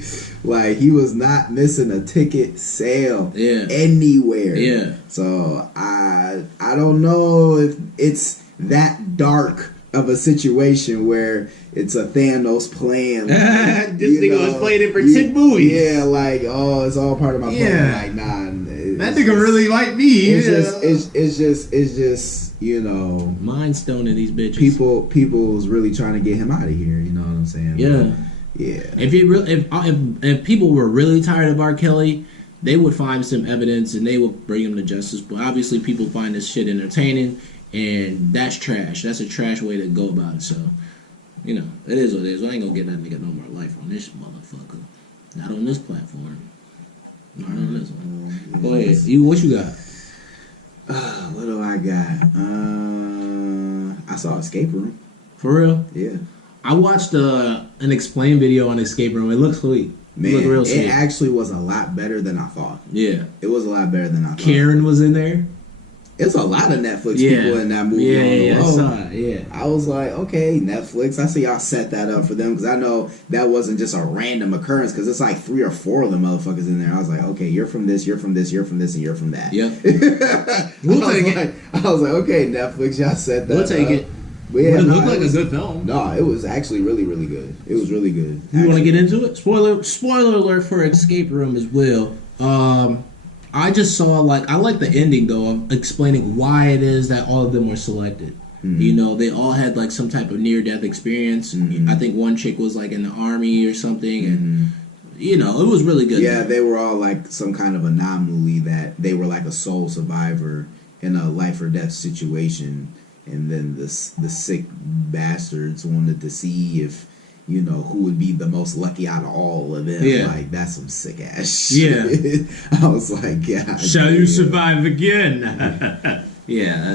Like he was not missing a ticket sale anywhere. Yeah. So I don't know if it's that dark of a situation where it's a Thanos plan. Like, this nigga was playing it for 10 movies. Yeah, like it's all part of my plan. Like that nigga really like me. It's just mind stoning these bitches. People was really trying to get him out of here. You know what I'm saying? Yeah. Yeah. If people were really tired of R. Kelly, they would find some evidence and they would bring him to justice. But obviously, people find this shit entertaining, and that's trash. That's a trash way to go about it. So, it is what it is. I ain't gonna get that nigga no more life on this motherfucker. Not on this platform. Not on this one. Go ahead. What you got? What do I got? I saw Escape Room. For real? Yeah. I watched an explain video on Escape Room. It looks sweet. Man, it real sweet. It actually was a lot better than I thought. Yeah. It was a lot better than I thought. Karen was in there. It's a lot of Netflix people in that movie. Yeah, I saw it. Yeah. I was like, okay, Netflix. I see y'all set that up for them because I know that wasn't just a random occurrence because it's like 3 or 4 of them motherfuckers in there. I was like, okay, you're from this, you're from this, you're from this, and you're from that. Yep. We'll take it. I was like, okay, Netflix, y'all set that up. We'll take it. But yeah, it looked like a good film. No, it was actually really, really good. It was really good. You want to get into it? Spoiler alert for Escape Room as well. I just saw I like the ending though of explaining why it is that all of them were selected. Mm-hmm. You know, they all had like some type of near-death experience. Mm-hmm. I think one chick was like in the army or something, and you know, it was really good. Yeah, they were all like some kind of anomaly that they were like a sole survivor in a life or death situation, and then the sick bastards wanted to see if, you know, who would be the most lucky out of all of them. Yeah. Like, that's some sick ass shit. Yeah. I was like, yeah. Shall you survive again? Yeah,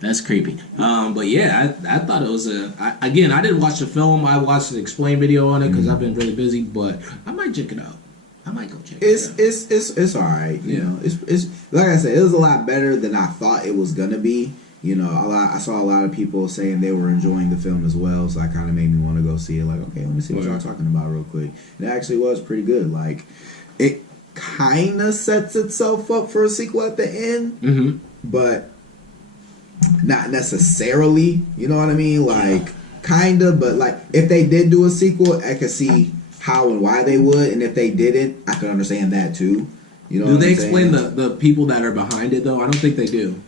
that's creepy. But yeah, I thought it was I didn't watch the film. I watched an explain video on it because I've been really busy. But I might check it out. I might go check it out. It's all right. You know, it's like I said, it was a lot better than I thought it was gonna be. You know, I saw a lot of people saying they were enjoying the film as well, so I kind of made me want to go see it. Like, okay, let me see what y'all talking about real quick. And it actually was pretty good. Like, it kind of sets itself up for a sequel at the end, but not necessarily. You know what I mean? Like, kind of, but like, if they did do a sequel, I could see how and why they would, and if they didn't, I could understand that too. You know? Do they explain the people that are behind it though? I don't think they do.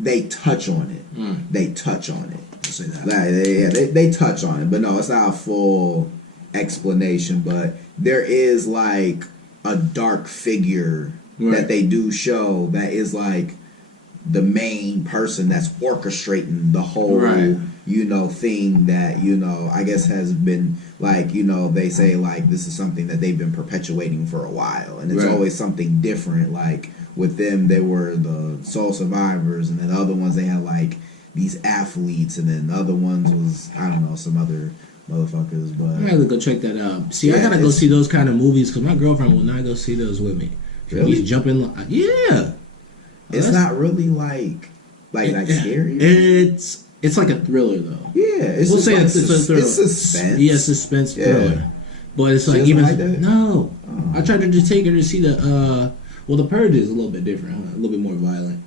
They touch on it. They touch on it. I'll say that. Like, they touch on it, but no, it's not a full explanation. But there is like a dark figure that they do show that is like the main person that's orchestrating the whole, you know, thing that, you know, I guess has been like, you know, they say like this is something that they've been perpetuating for a while, and it's always something different. Like, with them, they were the sole survivors, and then the other ones, they had like these athletes, and then the other ones was, I don't know, some other motherfuckers. But I gotta go check that out. See, I gotta go see those kind of movies because my girlfriend will not go see those with me. Really? He's jumping. Yeah. It's not really like scary. It's like a thriller though. Yeah, we'll say like it's a thriller. It's suspense. Yeah, suspense thriller. But it's like even like that? No. Oh. I tried to just take her to see the. Well, The Purge is a little bit different, huh? A little bit more violent.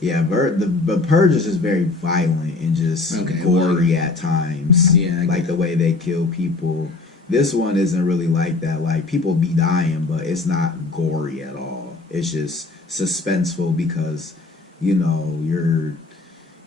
Yeah, the Purge is just very violent and just gory at times. Yeah, like the way they kill people. This one isn't really like that. Like, people be dying, but it's not gory at all. It's just suspenseful because, you know, you're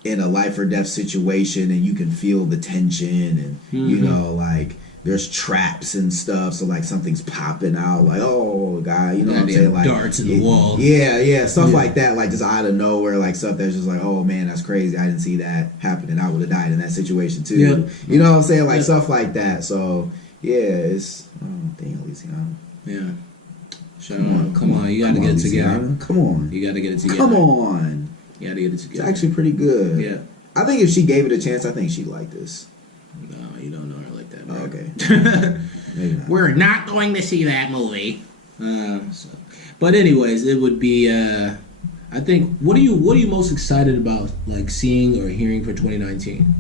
in a life or death situation and you can feel the tension and, you know, like, there's traps and stuff, so like something's popping out, like, oh god, you know what I'm saying? Like darts in the wall. Yeah, stuff like that, like just out of nowhere, like stuff that's just like, oh man, that's crazy. I didn't see that happening. I would have died in that situation too. Yeah. You know what I'm saying? Like stuff like that. So yeah, it's dang, Elysiana. Yeah. Come on, you gotta get it together. Come on. You gotta get it together. Come on. You gotta get it together. It's actually pretty good. Yeah. I think if she gave it a chance, I think she'd like this. No, you don't know her like that. Oh, okay. Maybe not. We're not going to see that movie. But anyways, it would be. I think. What are you most excited about, like seeing or hearing for 2019?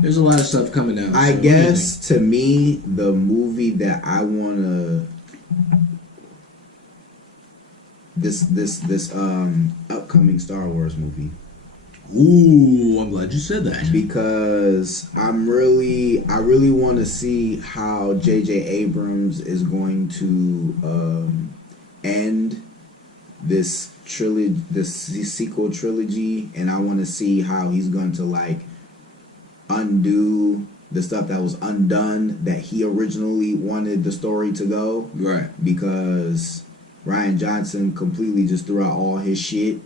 There's a lot of stuff coming out. I guess to me, the movie that I wanna. This upcoming Star Wars movie. Ooh, I'm glad you said that. Because I really want to see how J.J. Abrams is going to end this trilogy, this sequel trilogy, and I want to see how he's going to like undo the stuff that was undone that he originally wanted the story to go. Right. Because Rian Johnson completely just threw out all his shit.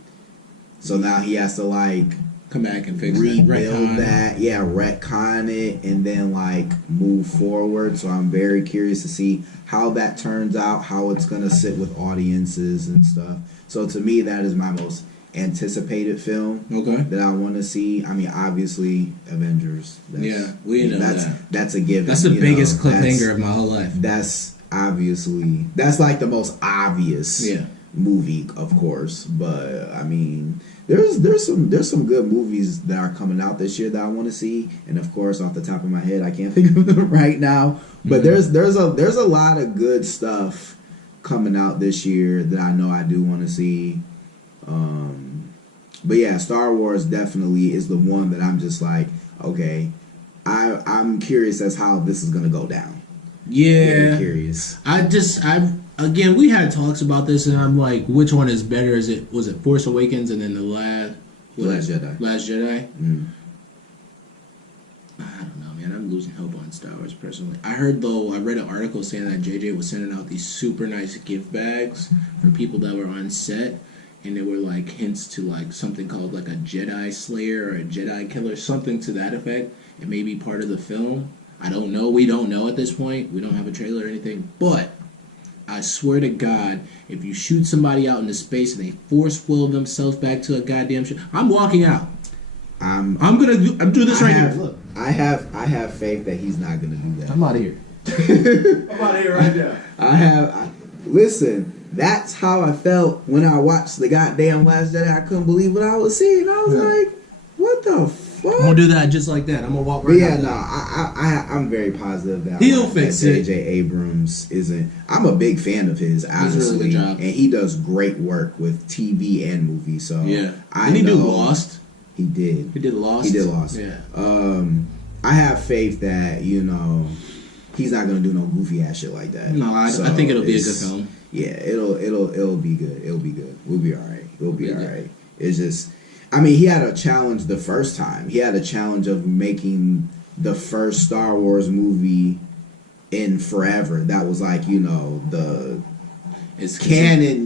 So now he has to like come back and fix rebuild that. Yeah, retcon it and then like move forward. So I'm very curious to see how that turns out, how it's gonna sit with audiences and stuff. So to me, that is my most anticipated film. Okay. That I want to see. I mean, obviously, Avengers. We know that's a given. That's the biggest cliffhanger of my whole life. That's like the most obvious movie, of course. But I mean, there's some good movies that are coming out this year that I want to see, and of course, off the top of my head, I can't think of them right now. But there's a lot of good stuff coming out this year that I know I do want to see. But yeah, Star Wars definitely is the one that I'm just like, okay, I'm curious as how this is gonna go down. Yeah, very curious. Again, we had talks about this, and I'm like, which one is better? Was it Force Awakens and then the Last Jedi? Last Jedi. Mm. I don't know, man. I'm losing hope on Star Wars personally. I read an article saying that JJ was sending out these super nice gift bags for people that were on set, and they were like hints to like something called like a Jedi Slayer or a Jedi Killer, something to that effect. It may be part of the film. I don't know. We don't know at this point. We don't have a trailer or anything. But I swear to God, if you shoot somebody out into space and they force will themselves back to a goddamn ship, I'm walking out. I'm doing this right here. Look. I have faith that he's not gonna do that. I'm out of here. I'm out of here right now. Listen. That's how I felt when I watched the goddamn Last Jedi. I couldn't believe what I was seeing. I was like, "What the fuck?" I'm gonna do that just like that. I'm gonna walk right out. Yeah, I'm very positive that he'll fix it. J.J. Abrams isn't. I'm a big fan of his, honestly, he's a really good job. And he does great work with TV and movies. So yeah, didn't he do Lost? He did. He did Lost. He did Lost. Yeah. I have faith that he's not gonna do no goofy ass shit like that. No, I think it'll be a good film. Yeah, it'll be good. It'll be good. We'll be all right. We'll be all right. It's just, I mean, he had a challenge the first time. He had a challenge of making the first Star Wars movie in forever. That was like, it's canon,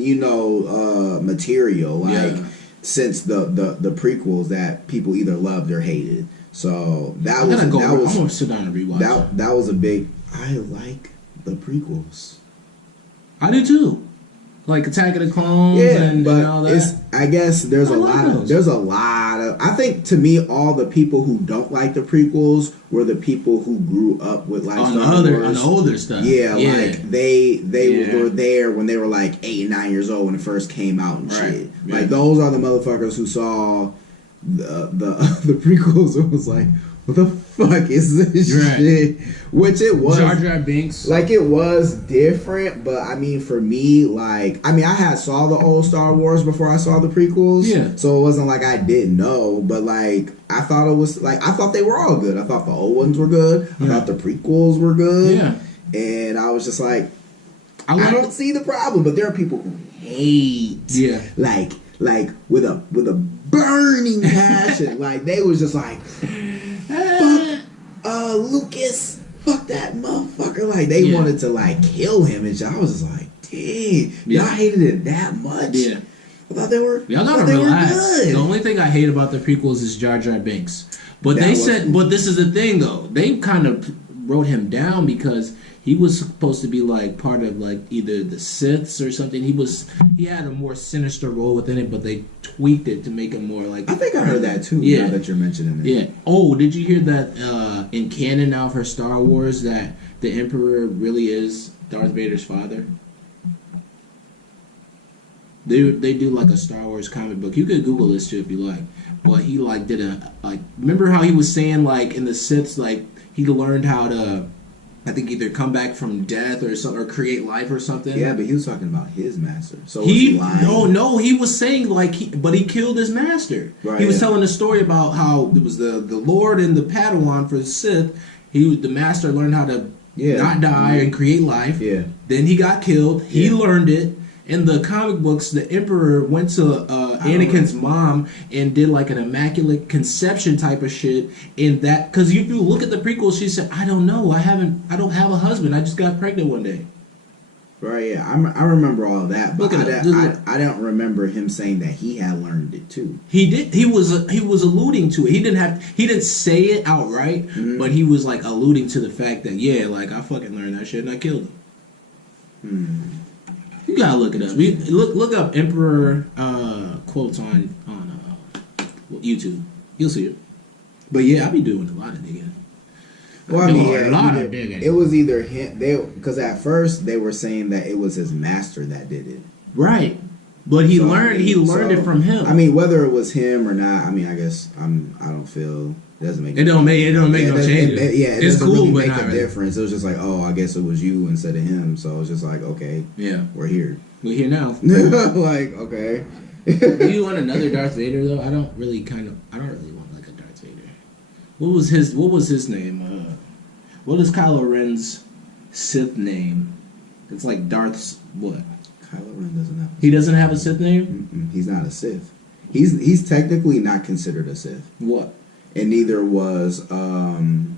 material. Like since the prequels that people either loved or hated. So I'm gonna sit down and rewatch that was a big. I like the prequels. I do too. Like Attack of the Clones, and all that. I guess there's a lot of. I think to me, all the people who don't like the prequels were the people who grew up with like Star Wars. On the older stuff. Yeah, like they were there when they were like 8 and 9 years old when it first came out and shit. Yeah. Like those are the motherfuckers who saw the prequels and was like, what the fuck is this shit? Which it was. Jar Jar Binks. Like, it was different, but, I mean, for me, I had saw the old Star Wars before I saw the prequels. Yeah. So it wasn't like I didn't know, but, I thought it was, I thought they were all good. I thought the old ones were good. I thought the prequels were good. Yeah. And I was just like, I don't see the problem, but there are people who hate. Yeah. Like, with a burning passion. They was just like, fuck Lucas, fuck that motherfucker. They wanted to kill him and shit. I was just like, dang, y'all hated it that much. Yeah. I thought they were. Y'all gotta relax. Good. The only thing I hate about the prequels is Jar Jar Binks. But but this is the thing though. They kind of wrote him down because he was supposed to be part of either the Siths or something. He had a more sinister role within it, but they tweaked it to make him more I think I heard that too. Yeah. Now that you're mentioning it. Yeah. Oh, did you hear that in canon now for Star Wars that the Emperor really is Darth Vader's father? They do a Star Wars comic book. You could Google this too if you like. But he did remember how he was saying in the Siths he learned how to. I think either come back from death or something, or create life or something. Yeah, but he was talking about his master. So he lying? No, he was saying but he killed his master. Right, he was telling a story about how it was the Lord and the Padawan for the Sith. The master learned how to not die and create life. Yeah. Then he got killed. He learned it. In the comic books, the Emperor went to Anakin's mom and did an immaculate conception type of shit. In that, because if you look at the prequels, she said, "I don't know, I don't have a husband. I just got pregnant one day." Right? Yeah, I remember all of that, but I don't remember him saying that he had learned it too. He did. He was alluding to it. He didn't say it outright, but he was alluding to the fact that I fucking learned that shit and I killed him. You gotta look it up. Look up Emperor quotes on YouTube. You'll see it. But I be doing a lot of digging. Well, I mean, a lot of digging. It was either him, because at first they were saying that it was his master that did it. Right. But he learned it from him. I mean, whether it was him or not, I mean, I guess I don't feel. It doesn't make. It don't make no changes. It it's cool, really but make a difference. It was just I guess it was you instead of him. So it's just okay. Yeah, we're here. We're here now. Okay. Do you want another Darth Vader though? I don't really want a Darth Vader. What was his name? What is Kylo Ren's Sith name? It's like Darth's what? Kylo Ren doesn't have. He doesn't have a Sith name. He's not a Sith. He's technically not considered a Sith. What? And neither was the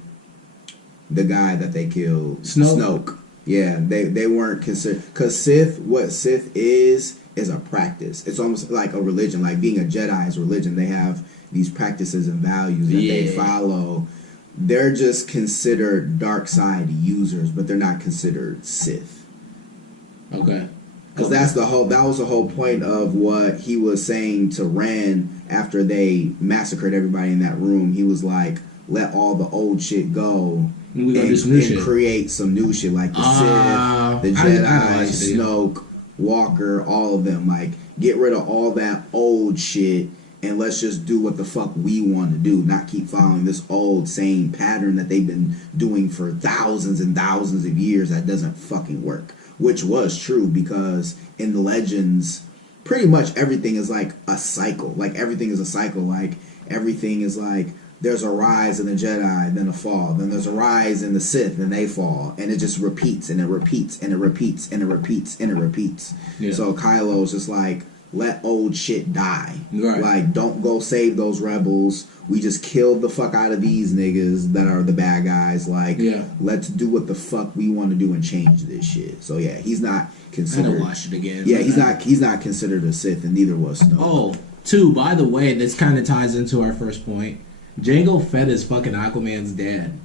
guy that they killed, Snoke. Yeah, they weren't considered, because what Sith is a practice. It's almost like a religion, like being a Jedi is religion. They have these practices and values that they follow. They're just considered dark side users, but they're not considered Sith. Okay. Because that was the whole point of what he was saying to Ren after they massacred everybody in that room. He was like, let all the old shit go and create some new shit, like the Sith, the Jedi, Snoke, Walker, all of them. Like, get rid of all that old shit and let's just do what the fuck we want to do, not keep following this old same pattern that they've been doing for thousands and thousands of years that doesn't fucking work. Which was true, because in the Legends, pretty much everything is like a cycle. Like, everything is a cycle. Like, everything is like, there's a rise in the Jedi, then a fall. Then there's a rise in the Sith, then they fall. And it just repeats, and it repeats, and it repeats, and it repeats, and it repeats. Yeah. So Kylo's just like, let old shit die. Right. Like, don't go save those rebels. We just killed the fuck out of these niggas that are the bad guys. Like, let's do what the fuck we want to do and change this shit. So yeah, he's not considered. I'm gonna watch it again. Yeah, he's not considered a Sith, and neither was Snoke. Oh, two. By the way, this kind of ties into our first point. Jango Fett is fucking Aquaman's dad.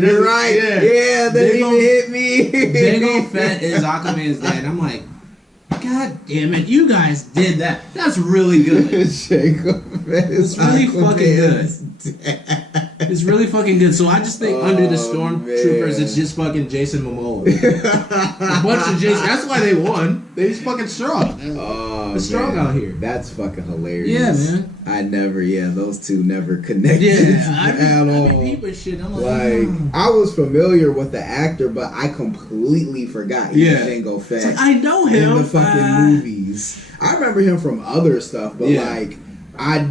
You're right. Yeah, that didn't even hit me. Jango Fett is Aquaman's dad. I'm like, God damn it, you guys did that. That's really good. Jango Fett is really fucking good. Dad. It's really fucking good. So I just think under the Stormtroopers, it's just fucking Jason Momoa. A bunch of Jason. That's why they won. They're just fucking strong. They're strong out here. That's fucking hilarious. Yeah, man. Those two never connected at all. Shit. I'm like, I was familiar with the actor, but I completely forgot he was Jango Fett. Like, I know him in the fucking movies. I remember him from other stuff, but like, I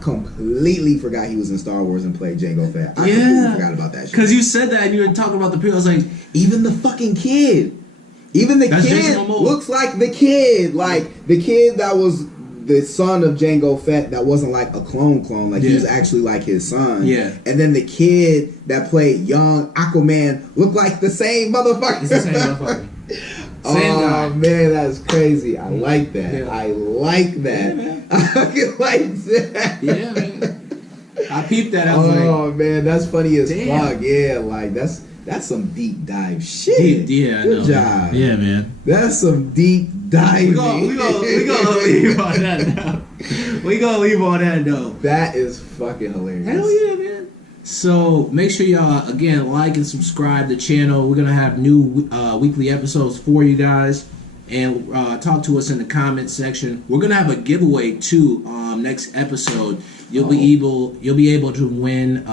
completely forgot he was in Star Wars and played Jango Fett. I completely forgot about that shit. Because you said that and you were talking about the people. I was like, even the fucking kid. Even the kid looks like the kid. Like, the kid that was the son of Jango Fett that wasn't like a clone. Like, he was actually like his son. Yeah. And then the kid that played young Aquaman looked like the same motherfucker. It's the same motherfucker. Man, that's crazy. I like that. Yeah. I like that. Yeah, man. I like that. Yeah, man. I peeped that. I was like, man, that's funny as fuck. Yeah, like, that's some deep dive shit. Good job. Yeah, man. That's some deep diving. We gonna leave on that now. We gonna leave on that though. That is fucking hilarious. Hell yeah, man. So make sure y'all again like and subscribe to the channel. We're gonna have new weekly episodes for you guys, and talk to us in the comment section. We're gonna have a giveaway too. Next episode, you'll be able to win.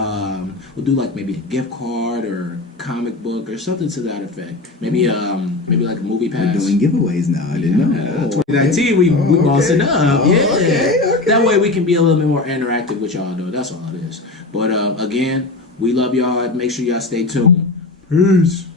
We'll do like maybe a gift card or comic book or something to that effect. Maybe like a movie pass. We're doing giveaways now. I didn't know. 2019, we bossing up. Okay. That way we can be a little bit more interactive with y'all though. That's all it is. But again, we love y'all. Make sure y'all stay tuned. Peace.